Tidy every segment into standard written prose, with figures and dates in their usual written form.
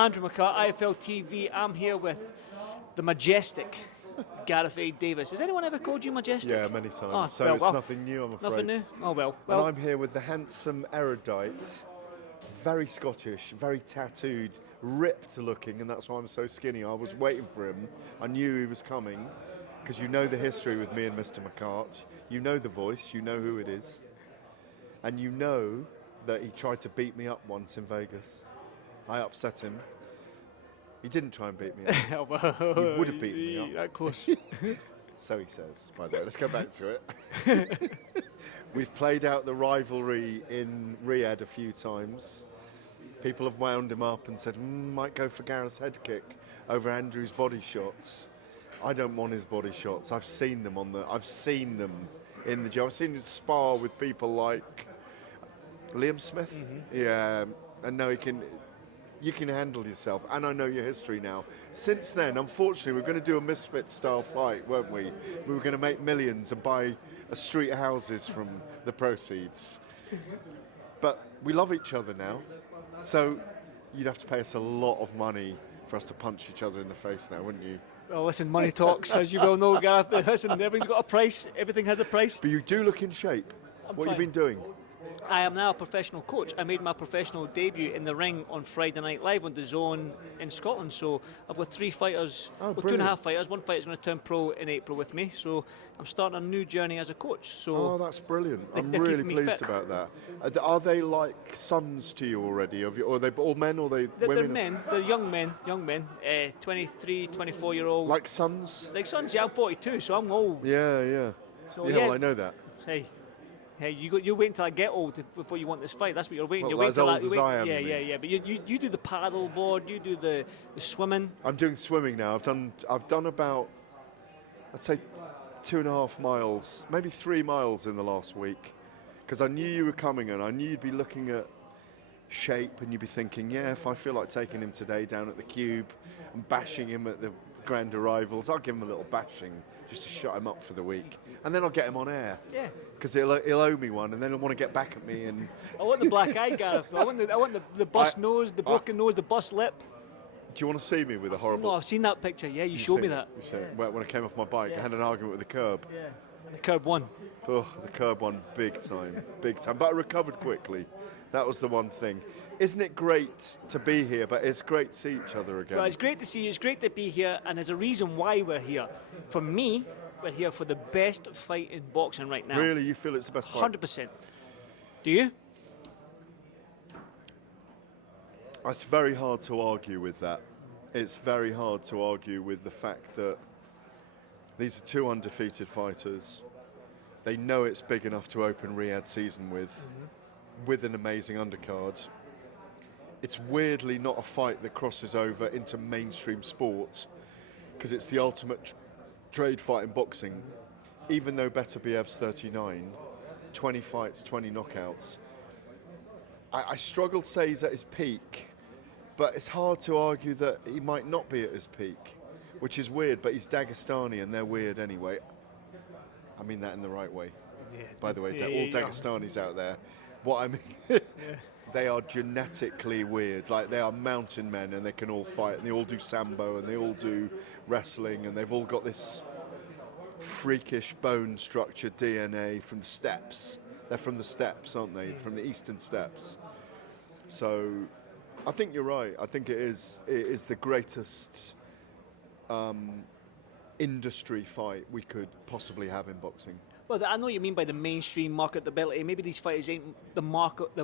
Andrew McCart, iFLTV. I'm here with the majestic Gareth A Davies. Has anyone ever called you majestic? Yeah, many times. Oh, so it's nothing new, I'm afraid. Nothing new? Oh, well. And I'm here with the handsome erudite, very Scottish, very tattooed, ripped looking, and that's why I'm so skinny. I was waiting for him. I knew he was coming, because you know the history with me and Mr. McCart. You know the voice, you know who it is. And you know that he tried to beat me up once in Vegas. I upset him. He didn't try and beat me up. He would have beaten me up. That close. So he says, by the way. Let's go back to it. We've played out the rivalry in Riyadh a few times. People have wound him up and said, might go for Gareth's head kick over Andrew's body shots. I don't want his body shots. I've seen them in the gym. I've seen him spar with people like Liam Smith. Mm-hmm. Yeah, and now you can handle yourself, and I know your history now. Since then, unfortunately, we're going to do a Misfit-style fight, weren't we? We were going to make millions and buy a street of houses from the proceeds. But we love each other now, so you'd have to pay us a lot of money for us to punch each other in the face now, wouldn't you? Well, listen, money talks, as you well know, Gareth. Listen, everything's got a price. Everything has a price. But you do look in shape. What have you been doing? I am now a professional coach. I made my professional debut in the ring on Friday Night Live on DAZN in Scotland. So I've got 3 fighters, well, 2.5 fighters. One fighter's going to turn pro in April with me. So I'm starting a new journey as a coach. So that's brilliant. I'm really pleased about that. Are they like sons to you already? Or are they all men or are they women? They're men. They're young men. 23, 24-year-old. Like sons? Like sons, yeah. I'm 42, so I'm old. Yeah. So, yeah, well, I know that. Hey, you wait until I get old before you want this fight. That's what you're waiting. Well, you're as old as I am. Yeah. But you do the paddle board, you do the swimming. I'm doing swimming now. I've done about, I'd say, 2.5 miles, maybe 3 miles in the last week, because I knew you were coming and I knew you'd be looking at shape and you'd be thinking, yeah, if I feel like taking him today down at the Cube and bashing him at the grand arrivals, I'll give him a little bashing just to shut him up for the week, and then I'll get him on air. Yeah. Because he'll owe me one, and then he'll want to get back at me. And I want the black eye, Gareth. I want the bust nose, the broken nose, the bust lip. Do you want to see me with a horrible? No, I've seen that picture. Yeah, you showed me that. When I came off my bike, I had an argument with the curb. Yeah. The curb won. Oh, the curb won big time. But I recovered quickly. That was the one thing. Isn't it great to be here? But it's great to see each other again. Well, it's great to see you. It's great to be here, and there's a reason why we're here. For me, we're here for the best fight in boxing right now. Really? You feel it's the best fight? 100%. Do you? It's very hard to argue with that. It's very hard to argue with the fact that these are 2 undefeated fighters. They know it's big enough to open Riyadh season with an amazing undercard. It's weirdly not a fight that crosses over into mainstream sports, because it's the ultimate trade fight in boxing. Even though Beterbiev's 39, 20 fights, 20 knockouts. I struggle to say he's at his peak, but it's hard to argue that he might not be at his peak, which is weird, but he's Dagestani and they're weird anyway. I mean that in the right way. Yeah. By the way, all Dagestanis out there, what I mean, they are genetically weird. Like, they are mountain men and they can all fight and they all do sambo and they all do wrestling and they've all got this freakish bone structure DNA from the steppes. They're from the steppes, aren't they? From the eastern steppes. So I think you're right. I think it is the greatest industry fight we could possibly have in boxing. Well, I know what you mean by the mainstream marketability. Maybe these fighters ain't the market,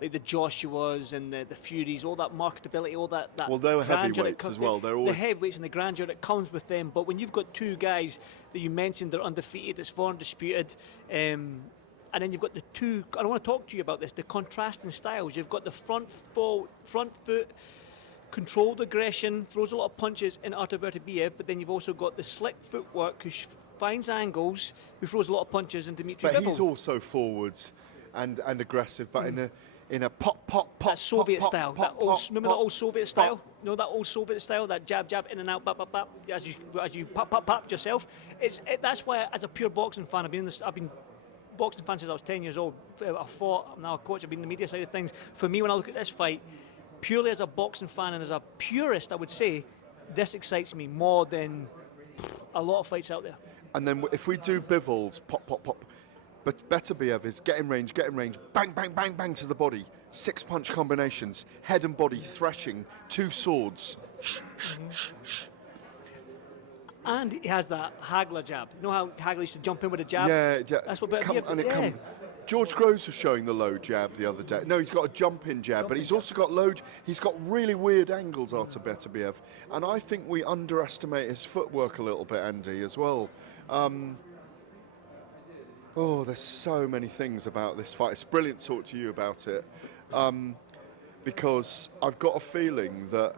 like the Joshuas and the Furies, all that marketability, all that. Well, they're heavyweights as well. They're always the heavyweights and the grandeur that comes with them. But when you've got 2 guys that you mentioned, they're undefeated, it's 4 undisputed, and then you've got the 2. I want to talk to you about this. The contrasting styles. You've got the front foot, controlled aggression, throws a lot of punches in Artur Beterbiev, but then you've also got the slick footwork who finds angles, who throws a lot of punches in Dmitry Bivol. But he's also forwards and aggressive, but in a pop. That Soviet pop, style. Pop, Remember that old Soviet style? You know that old Soviet style, that jab, in and out, bap, as you pop yourself. That's why, as a pure boxing fan, I've been boxing fan since I was 10 years old. I fought. I'm now a coach. I've been in the media side of things. For me, when I look at this fight, purely as a boxing fan and as a purist, I would say this excites me more than a lot of fights out there. And then if we do Bivol's pop, pop, pop, but Beterbiev is get in range, bang, bang, bang, bang to the body, 6-punch combinations, head and body threshing, 2 swords. And he has that Hagler jab. You know how Hagler used to jump in with a jab? Yeah. That's what Beterbiev. George Groves was showing the low jab the other day. No, he's got a jump-in jab, but he's also got he's got really weird angles, Artur Beterbiev. And I think we underestimate his footwork a little bit, Andy, as well. There's so many things about this fight. It's brilliant to talk to you about it, because I've got a feeling that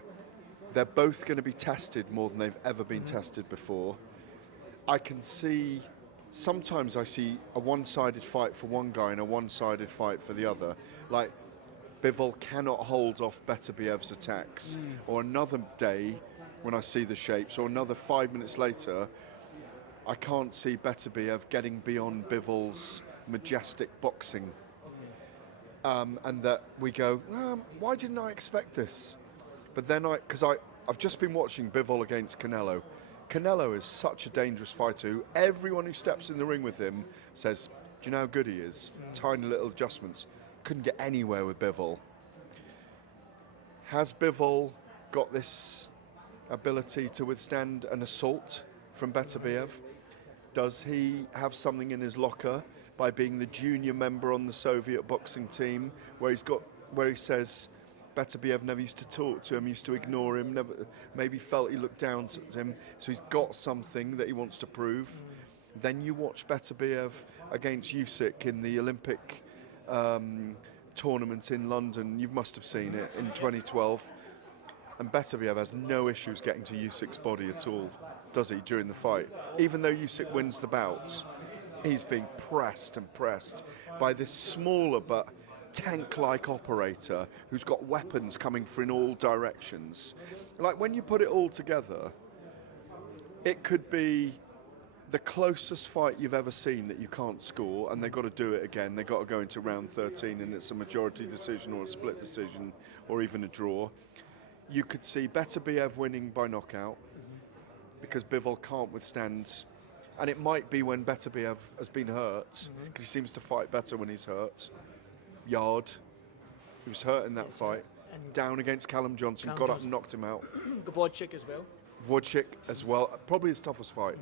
they're both going to be tested more than they've ever been tested before. I can see... Sometimes I see a one-sided fight for one guy and a one-sided fight for the other. Like, Bivol cannot hold off Beterbiev's attacks. Or another day, when I see the shapes, or another 5 minutes later, I can't see Beterbiev getting beyond Bivol's majestic boxing. And that we go, why didn't I expect this? But then I've just been watching Bivol against Canelo. Canelo is such a dangerous fighter who everyone who steps in the ring with him says, do you know how good he is? Tiny little adjustments. Couldn't get anywhere with Bivol. Has Bivol got this ability to withstand an assault from Beterbiev? Does he have something in his locker by being the junior member on the Soviet boxing team where he says, Beterbiev never used to talk to him, used to ignore him, maybe felt he looked down to him, so he's got something that he wants to prove. Then you watch Beterbiev against Usyk in the Olympic tournament in London, you must have seen it, in 2012, and Beterbiev has no issues getting to Usyk's body at all, does he, during the fight? Even though Usyk wins the bout, he's being pressed and pressed by this smaller but tank-like operator who's got weapons coming from in all directions. Like, when you put it all together, it could be the closest fight you've ever seen that you can't score, and they've got to do it again. They've got to go into round 13 and it's a majority decision or a split decision or even a draw. You could see Beterbiev winning by knockout because Bivol can't withstand, and it might be when Beterbiev has been hurt, because he seems to fight better when he's hurt. Yard, he was hurt in that fight, and down against Callum Johnson, got up and knocked him out. Wojcik as well. Wojcik as well, probably his toughest fight,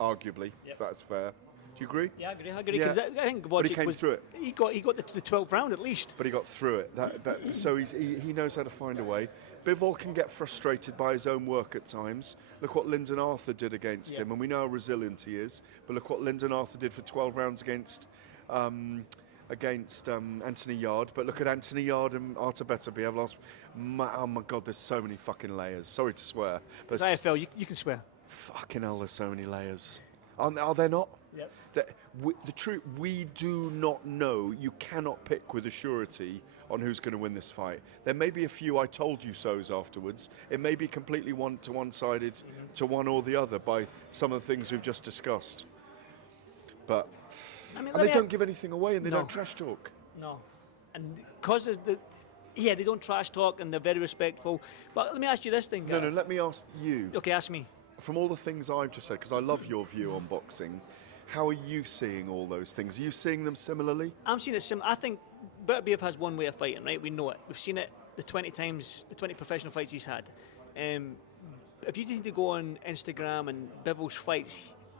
arguably, if that's fair. Do you agree? Yeah, I agree. Because I think Wojcik but he came through it. He got to the 12th round at least. But he got through it. So he knows how to find a way. Bivol can get frustrated by his own work at times. Look what Lyndon Arthur did against him, and we know how resilient he is. But look what Lyndon Arthur did for 12 rounds against Anthony Yard. But look at Anthony Yard and Artur Beterbiev last. Oh my God, there's so many fucking layers. Sorry to swear, but it's IFL, you can swear. Fucking hell, there's so many layers. Are there not? Yep. The truth, we do not know. You cannot pick with a surety on who's going to win this fight. There may be a few I told you so's afterwards. It may be completely one-sided to one or the other by some of the things we've just discussed. But and they don't give anything away, and they don't trash talk. No, and because they don't trash talk, and they're very respectful. But let me ask you this thing, Gareth. No, let me ask you. Okay, ask me. From all the things I've just said, because I love your view on boxing, how are you seeing all those things? Are you seeing them similarly? I'm seeing it similar. I think Beterbiev has one way of fighting, right? We know it. We've seen it the 20 professional fights he's had. If you just need to go on Instagram and Bivol's fights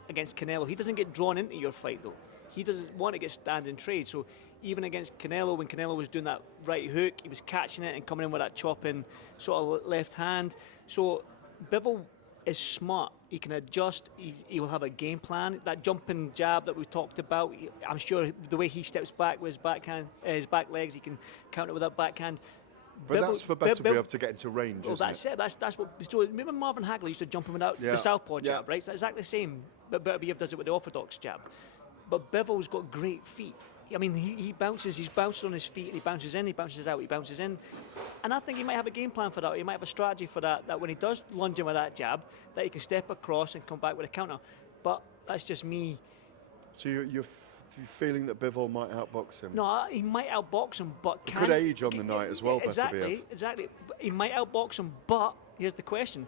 against Canelo, he doesn't get drawn into your fight, though. He doesn't want to get standing trade. So even against Canelo, when Canelo was doing that right hook, he was catching it and coming in with that chopping sort of left hand. So Bivol is smart. He can adjust. He will have a game plan. That jumping jab that we talked about, I'm sure the way he steps back with his backhand, his back legs, he can counter with that backhand. But that's for Beterbiev to get into range, isn't it? That's what. So remember Marvin Hagler used to jump him without the southpaw jab, right? It's exactly the same. But Beterbiev does it with the orthodox jab. But Bivol's got great feet. I mean, he bounces. He's bounced on his feet. He bounces in. He bounces out. He bounces in. And I think he might have a game plan for that. He might have a strategy for that. That when he does lunge in with that jab, that he can step across and come back with a counter. But that's just me. So feeling that Bivol might outbox him? No, he might outbox him, but He could age on the night as well, Beterbiev. Exactly. He might outbox him, but here's the question.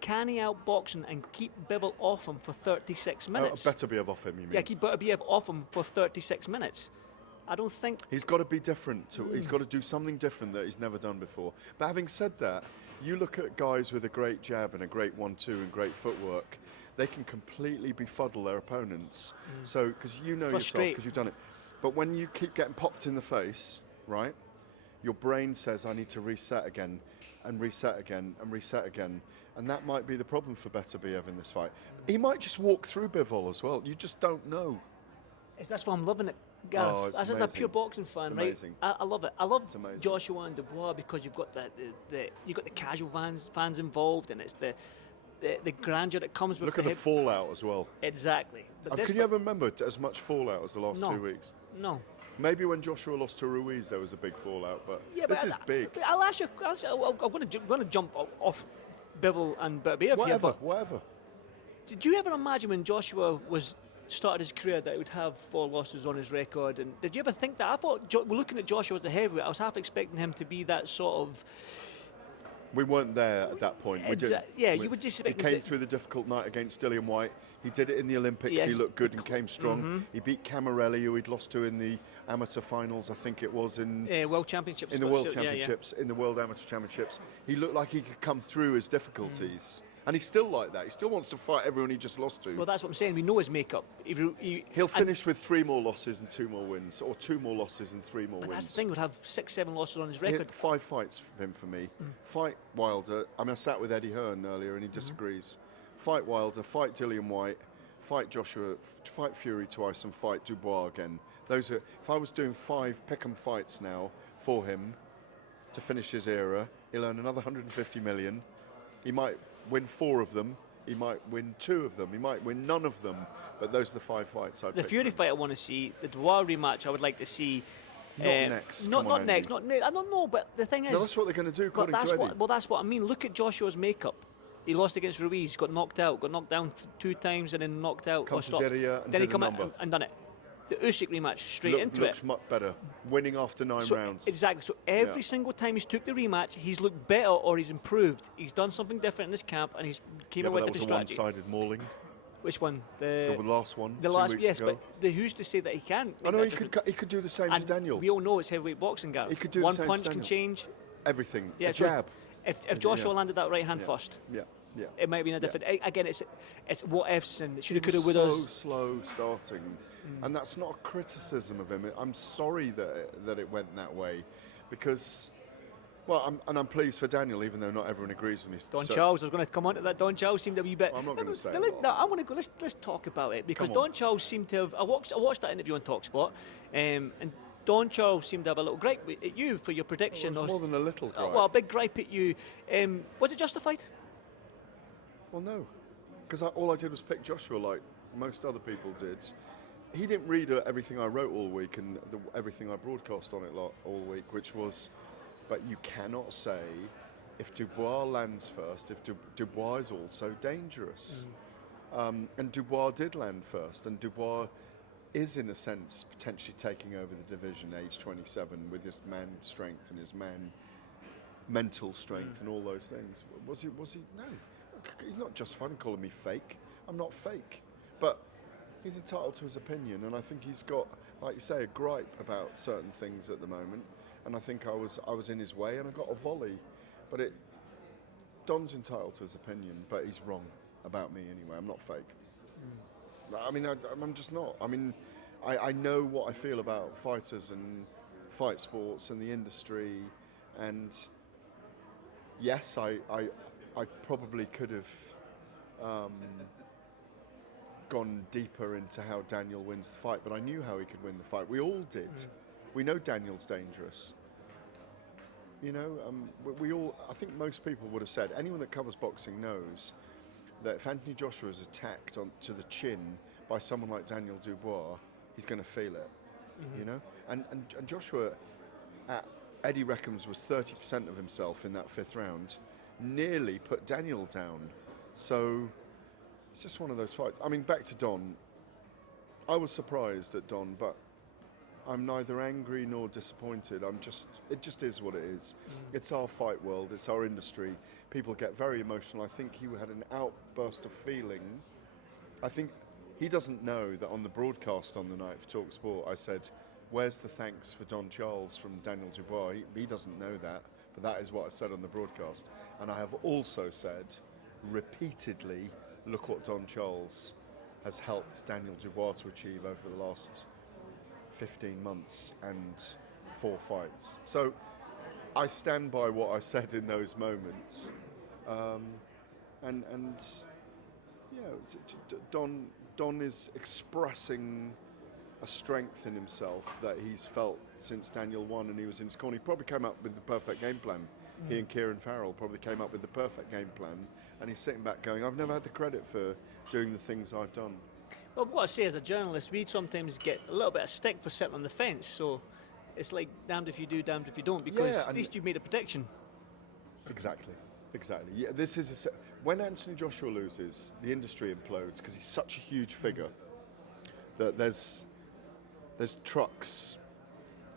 Can he outbox him and keep Bivol off him for 36 minutes? Beterbiev off him, you mean? Yeah, keep Beterbiev off him for 36 minutes. I don't think... He's got to be different. He's got to do something different that he's never done before. But having said that, you look at guys with a great jab and a great 1-2 and great footwork, they can completely befuddle their opponents. So, because you know yourself, because you've done it. But when you keep getting popped in the face, right, your brain says, I need to reset again, and reset again, and reset again. And that might be the problem for Beterbiev in this fight. He might just walk through Bivol as well. You just don't know. That's why I'm loving it, Gareth. Oh, it's As a pure boxing fan, right? I love it. I love Joshua and Dubois because you've got the casual fans involved, and it's the grandeur that comes with. Look at the fallout as well. Exactly. Can you ever remember as much fallout as the last 2 weeks? No. Maybe when Joshua lost to Ruiz, there was a big fallout, but this is big. I'll ask you. I'm going to jump off Bivol and Beterbiev. Whatever. Did you ever imagine when Joshua started his career that he would have 4 losses on his record? And did you ever think that? I thought, looking at Joshua as a heavyweight, I was half expecting him to be that sort of... We weren't there at that point. You would just expect he came through the difficult night against Dillian White. He did it in the Olympics. Yes. He looked good and came strong. He beat Camarelli, who he'd lost to in the amateur finals, I think it was in... World Championships. In the World Championships, in the World Amateur Championships. He looked like he could come through his difficulties. And he's still like that. He still wants to fight everyone he just lost to. Well, that's what I'm saying. We know his makeup. He'll finish with 3 more losses and 2 more wins, or 2 more losses and 3 more wins. That's the thing. Would have 6, 7 losses on his record. 5 fights for him for me. Fight Wilder. I mean, I sat with Eddie Hearn earlier, and he disagrees. Fight Wilder. Fight Dillian White. Fight Joshua. Fight Fury twice, and fight Dubois again. Those are. If I was doing 5 pick'em fights now for him to finish his era, he'll earn another 150 million. He might win 4 of them. He might win 2 of them. He might win none of them. But those are the 5 fights I picked. The Fury fight I want to see. The Dubois rematch I would like to see. Not next. Not next. I don't know. But the thing is, no, that's what they're going to do. According to Eddie. That's what I mean. Look at Joshua's makeup. He lost against Ruiz. Got knocked down 2 times, and then knocked out. Come to Deria and then he come out and done it. The Usyk rematch straight into it. Looks much better, winning after 9 rounds. Exactly. So every single time he's took the rematch, he's looked better or he's improved. He's done something different in this camp, and he's came up with a different strategy. That was a one-sided mauling. Which one? The last one. The 2 last, weeks yes, ago. but who's to say that he can't? I know he could do the same to Daniel. We all know it's heavyweight boxing, Gareth. He could do one the same punch to can Daniel. change Everything. Yeah, a jab. If Joshua landed that right hand first, it might be a different. Again, it's what ifs and shoulda, coulda, woulda. So slow starting, and that's not a criticism of him. I'm sorry that it went that way, because. Well, I'm pleased for Daniel, even though not everyone agrees with me. Don Charles, I was going to come on to that. Don Charles seemed to be a bit. I'm not going to say. No, I want to go. Let's talk about it, because Don Charles seemed to have. I watched that interview on TalkSport, and Don Charles seemed to have a little gripe at you for your prediction. Well, it was more than a little gripe. Well, a big gripe at you. Was it justified? Well, no, because all I did was pick Joshua like most other people did. He didn't read everything I wrote all week and everything I broadcast on it all week, which was. But you cannot say if Dubois lands first, if Dubois is also dangerous. And Dubois did land first, and Dubois is, in a sense, potentially taking over the division, age 27, with his man strength and his mental strength and all those things. Was he? No. He's not justified in calling me fake. I'm not fake. But he's entitled to his opinion, and I think he's got, like you say, a gripe about certain things at the moment. And I think I was in his way, and I got a volley. But Don's entitled to his opinion, but he's wrong about me anyway. I'm not fake. I mean, I'm just not. I mean, I know what I feel about fighters and fight sports and the industry. And yes, I probably could have gone deeper into how Daniel wins the fight, but I knew how he could win the fight. We all did. We know Daniel's dangerous. You know, we all. I think most people would have said. Anyone that covers boxing knows that if Anthony Joshua is attacked to the chin by someone like Daniel Dubois, he's going to feel it. You know, and Joshua, Eddie reckons, was 30% of himself in that 5th round, nearly put Daniel down. So it's just one of those fights. I mean, back to Don. I was surprised at Don, but I'm neither angry nor disappointed. It just is what it is. It's our fight world, it's our industry. People get very emotional. I think he had an outburst of feeling. I think he doesn't know that on the broadcast on the night for TalkSport, I said, "Where's the thanks for Don Charles from Daniel Dubois?" He doesn't know that, but that is what I said on the broadcast. And I have also said repeatedly, look what Don Charles has helped Daniel Dubois to achieve over the last 15 months and 4 fights. So I stand by what I said in those moments. Don is expressing a strength in himself that he's felt since Daniel won and he was in his corner. He probably came up with the perfect game plan. He and Kieran Farrell probably came up with the perfect game plan, and he's sitting back going, I've never had the credit for doing the things I've done. Well, what I say as a journalist, we sometimes get a little bit of stick for sitting on the fence, so it's like damned if you do, damned if you don't, because at least you've made a prediction. Exactly. Yeah, this is when Anthony Joshua loses, the industry implodes because he's such a huge figure that there's trucks,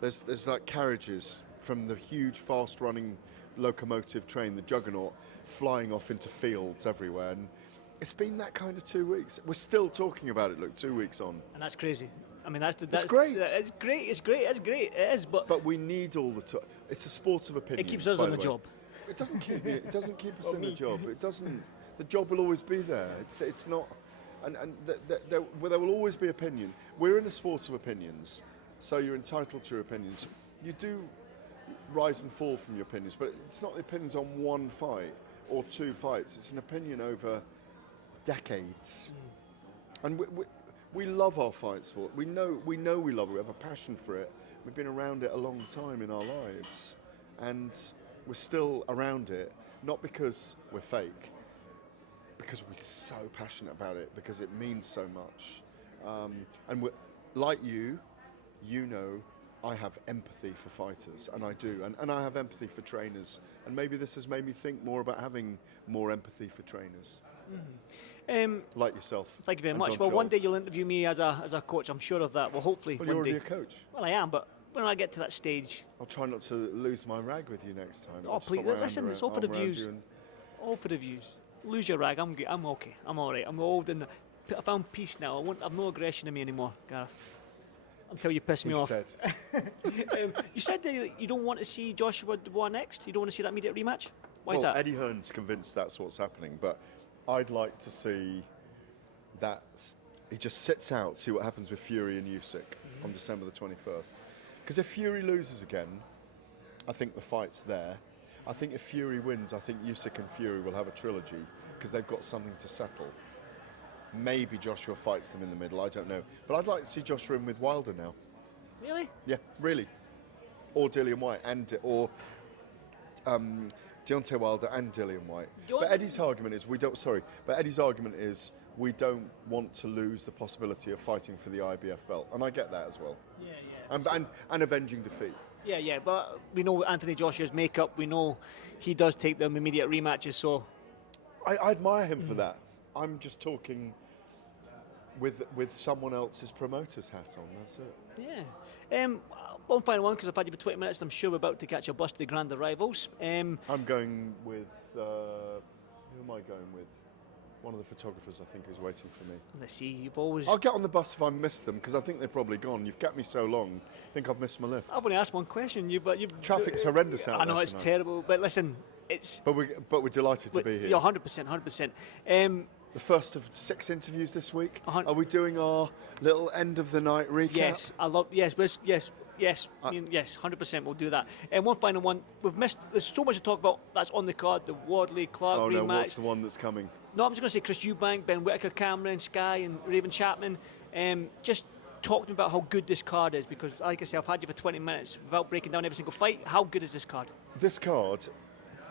there's like carriages from the huge fast-running locomotive train, the Juggernaut, flying off into fields everywhere, and it's been that kind of 2 weeks. We're still talking about it. Look, 2 weeks on, and that's crazy. I mean, that's great. It's great. It is, but we need all the time. It's a sport of opinion. It keeps us on the job. It doesn't keep me. It doesn't keep us in the job. It doesn't. The job will always be there. It's not. And there will always be opinion. We're in a sport of opinions, so you're entitled to your opinions. You do rise and fall from your opinions, but it's not the opinions on one fight or 2 fights. It's an opinion over decades. And we love our fight sport. We know we love it. We have a passion for it. We've been around it a long time in our lives, and we're still around it, not because we're fake, because we're so passionate about it, because it means so much. And we're, like you know, I have empathy for fighters, and I do, and I have empathy for trainers, and maybe this has made me think more about having more empathy for trainers. Like yourself. Thank you very much. Don Well, one Charles. day you'll interview me as a coach, I'm sure of that. Well, hopefully Well, one you're day. already a coach. Well, I am, but when I get to that stage... I'll try not to lose my rag with you next time. Oh, please, listen, it's all for the views. All for the views. Lose your rag, I'm okay. I'm all right. I'm old and I found peace now. I've no aggression in me anymore, Gareth. Until you piss me off. Said. You said that you don't want to see Joshua Dubois next? You don't want to see that immediate rematch? Why is that? Eddie Hearn's convinced that's what's happening, but I'd like to see that he just sits out, see what happens with Fury and Usyk on December the 21st. Because if Fury loses again, I think the fight's there. I think if Fury wins, I think Usyk and Fury will have a trilogy because they've got something to settle. Maybe Joshua fights them in the middle, I don't know. But I'd like to see Joshua in with Wilder now. Really? Yeah, really. Or Dillian White, or Deontay Wilder and Dillian White. But Eddie's argument is we don't want to lose the possibility of fighting for the IBF belt, and I get that as well. Yeah. And avenging defeat. Yeah, but we know Anthony Joshua's makeup. We know he does take them immediate rematches. So I admire him for that. I'm just talking with someone else's promoter's hat on. That's it. Yeah. One final one, because I've had you for 20 minutes and I'm sure we're about to catch a bus to the Grand Arrivals. I'm going with who am I going with? One of the photographers, I think, is waiting for me. Let's see, you've always... I'll get on the bus if I missed them, because I think they're probably gone. You've kept me so long, I think I've missed my lift. I've only asked one question. You've Traffic's horrendous out there. I know, it's terrible, but listen, it's... But we're delighted to be here. Yeah, 100%. The first of 6 interviews this week. 100. Are we doing our little end of the night recap? Yes, yes, 100%. We'll do that. And one final one. We've missed. There's so much to talk about. That's on the card. The Wardley Clark rematch. Oh no, what's the one that's coming? No, I'm just going to say Chris Eubank, Ben Whittaker, Cameron, Sky, and Raven Chapman. Just talking about how good this card is, because, like I say, I've had you for 20 minutes without breaking down every single fight. How good is this card? This card.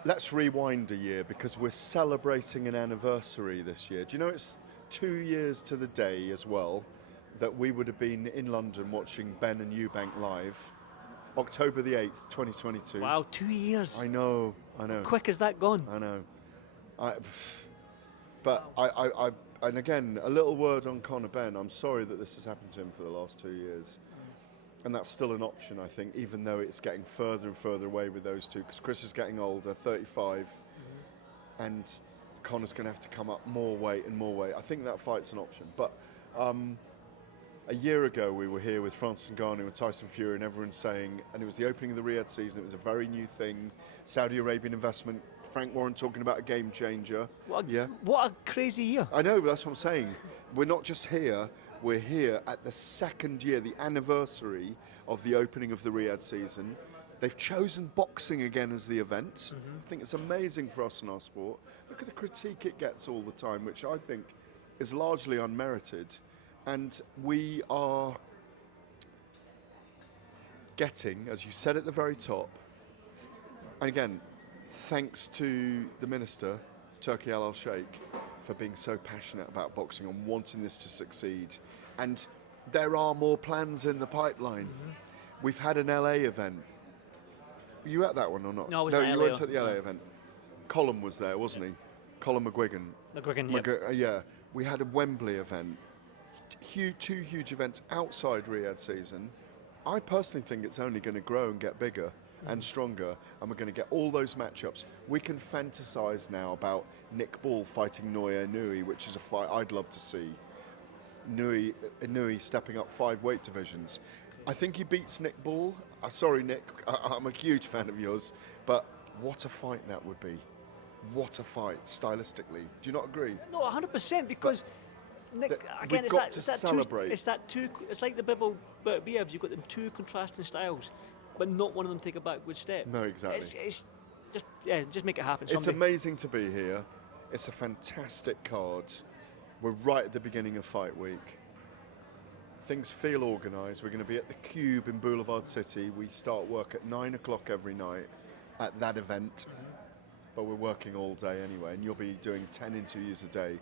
Let's rewind a year, because we're celebrating an anniversary this year. Do you know it's 2 years to the day as well that we would have been in London watching Ben and Eubank live, October the 8th, 2022. Wow, 2 years. I know. How quick has that gone? I know. and again, a little word on Conor Benn. I'm sorry that this has happened to him for the last 2 years. And that's still an option, I think, even though it's getting further and further away with those two, because Chris is getting older, 35, and Conor's going to have to come up more weight and more weight. I think that fight's an option. But a year ago, we were here with Francis Ngannou and Tyson Fury, and everyone's saying, and it was the opening of the Riyadh season, it was a very new thing, Saudi Arabian investment, Frank Warren talking about a game changer. What a crazy year. I know, but that's what I'm saying. We're not just here, we're here at the second year, the anniversary of the opening of the Riyadh season. They've chosen boxing again as the event. I think it's amazing for us in our sport. Look at the critique it gets all the time, which I think is largely unmerited. And we are getting, as you said at the very top, and again, thanks to the Minister, Turki Al-Sheikh, for being so passionate about boxing and wanting this to succeed. And there are more plans in the pipeline. We've had an LA event. Were you at that one or not? No, I wasn't at you LA. weren't at the LA event. Colin was there, wasn't he? Colin McGuigan. Yeah. We had a Wembley event. Two huge events outside Riyadh season. I personally think it's only going to grow and get bigger and stronger, and we're going to get all those matchups. We can fantasize now about Nick Ball fighting Noya Inoue, which is a fight I'd love to see. Inoue stepping up 5 weight divisions. I think he beats Nick Ball. Sorry, Nick, I'm a huge fan of yours, but what a fight that would be. What a fight, stylistically. Do you not agree? No, 100%, because Nick, again, we've got to celebrate. It's like the Bivol Beterbiev. You've got them two contrasting styles, but not one of them take a backward step. No, exactly. It's just make it happen. It's someday. amazing to be here. It's a fantastic card. We're right at the beginning of fight week. Things feel organised. We're going to be at the Cube in Boulevard City. We start work at 9 o'clock every night at that event. But we're working all day anyway, and you'll be doing 10 interviews a day.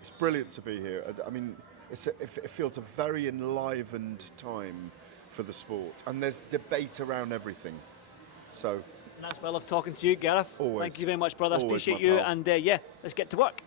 It's brilliant to be here. I mean, it feels a very enlivened time for the sport, and there's debate around everything. So, That's well of talking to you, Gareth. Always. Thank you very much, brother. Always, Appreciate my you, pal. and let's get to work.